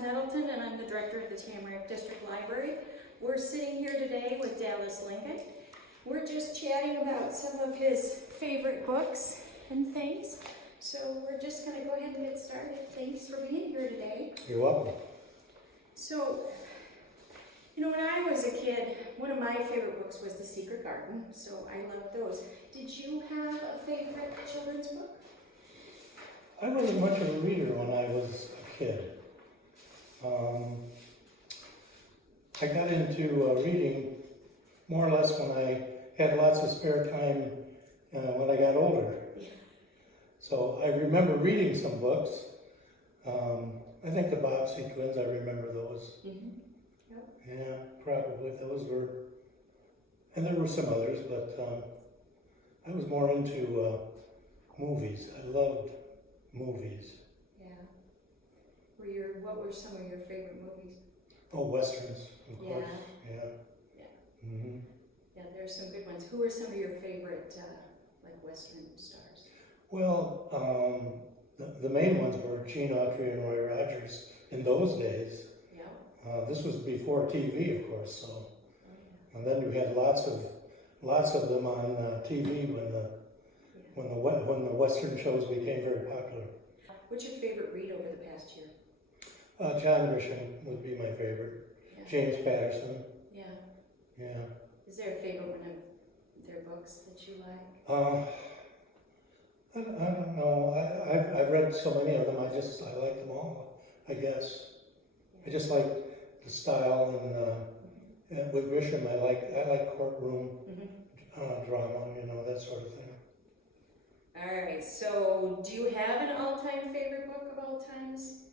Nettleton, and I'm the director of the Tamarack District Library. We're sitting here today with Dallas Lincoln. We're just chatting about some of his favorite books and things. So we're just going to go ahead and get started. Thanks for being here today. You're welcome. So, you know, when I was a kid, one of my favorite books was The Secret Garden, so I loved those. Did you have a favorite children's book? I wasn't much of a reader when I was a kid. I got into reading more or less when I had lots of spare time when I got older. So I remember reading some books. I think the Bobbsey twins, I remember those. Mm-hmm. Yep. Yeah, probably those were, and there were some others, but I was more into movies. I loved movies. Yeah. What were some of your favorite movies? Oh, westerns, of course. Yeah. Yeah. Mm-hmm. Yeah, there's some good ones. Who are some of your favorite, like, western stars? Well, the main ones were Gene Autry and Roy Rogers in those days. Yeah. This was before TV, of course. So, Oh, yeah. and then you had lots of them on TV when the western shows became very popular. What's your favorite read over the past year? John Grisham would be my favorite. Yeah. James Patterson. Yeah. Yeah. Is there a favorite one of their books that you like? I don't know. I've read so many of them. I like them all. I guess. I just like the style and with Grisham, I like courtroom drama. You know, that sort of thing. All right. So, do you have an all-time favorite book of all times?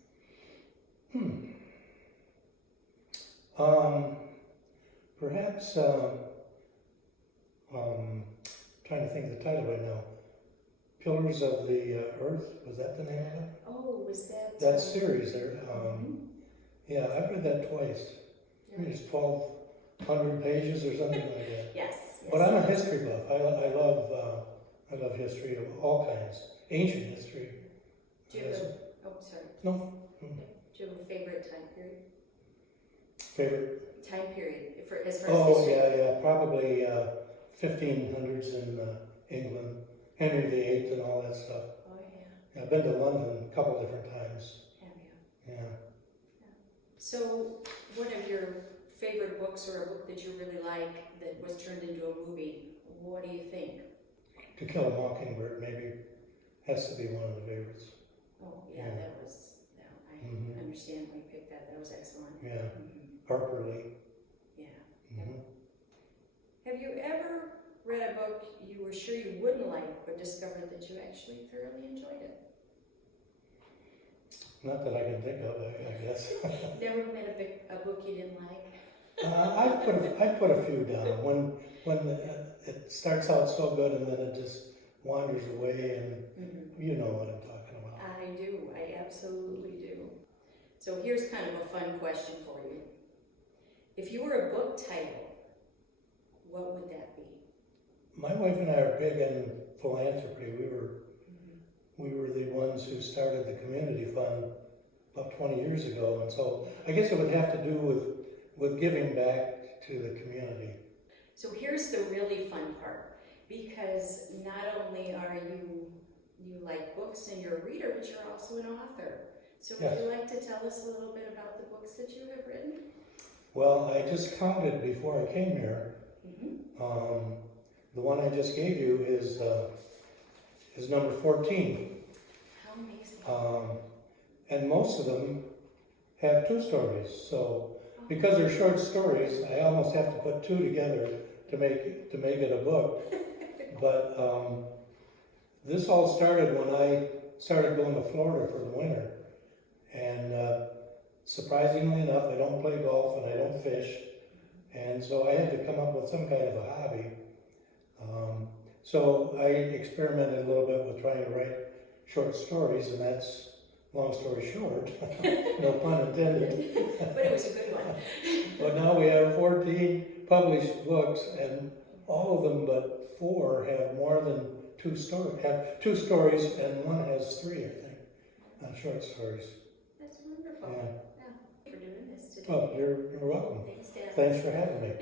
Perhaps, trying to think of the title right now. Pillars of the Earth, was that the name of it? Oh, was that... That series there. Yeah, I've read that twice. I mean, it's 1,200 pages or something like that. Yes. But I'm a history buff. I love history of all kinds. Ancient history. Do you have sorry. No. Do you have a favorite time period? Favorite? Time period, as far as Oh, history? yeah, probably 1500s in England, Henry VIII and all that stuff. Oh, yeah. I've been to London a couple different times. Have you? Yeah. So, one of your favorite books or a book that you really like that was turned into a movie, what do you think? To Kill a Mockingbird maybe has to be one of the favorites. Oh, yeah, Yeah. that was, I understand why you picked that. That was excellent. Yeah. Harper Lee. Yeah. Mm-hmm. Have you ever read a book you were sure you wouldn't like, but discovered that you actually thoroughly enjoyed it? Not that I can think of, I guess. Never read a book you didn't like? I've put a few down. When it starts out so good and then it just wanders away, and you know what I'm talking about. I do. I absolutely do. So here's kind of a fun question for you. If you were a book title, what would that be? My wife and I are big in philanthropy. We were the ones who started the community fund about 20 years ago, and so I guess it would have to do with giving back to the community. So here's the really fun part, because not only are you like books and you're a reader, but you're also an author. So would you like to tell us a little bit about the books that you have written? Well, I just counted before I came here. The one I just gave you is number 14. How amazing. And most of them have two stories. So because they're short stories, I almost have to put two together to make it a book. But this all started when I started going to Florida for the winter. And surprisingly enough, I don't play golf and I don't fish. And so I had to come up with some kind of a hobby. So I experimented a little bit with trying to write short stories, and that's, long story short, no pun intended. But it was a good one. But now we have 14 published books, and all of them but 4 have more than have 2 stories, and one has 3, I think, short stories. That's wonderful. Yeah. Oh, you're welcome. Thanks, Dan. Thanks for having me.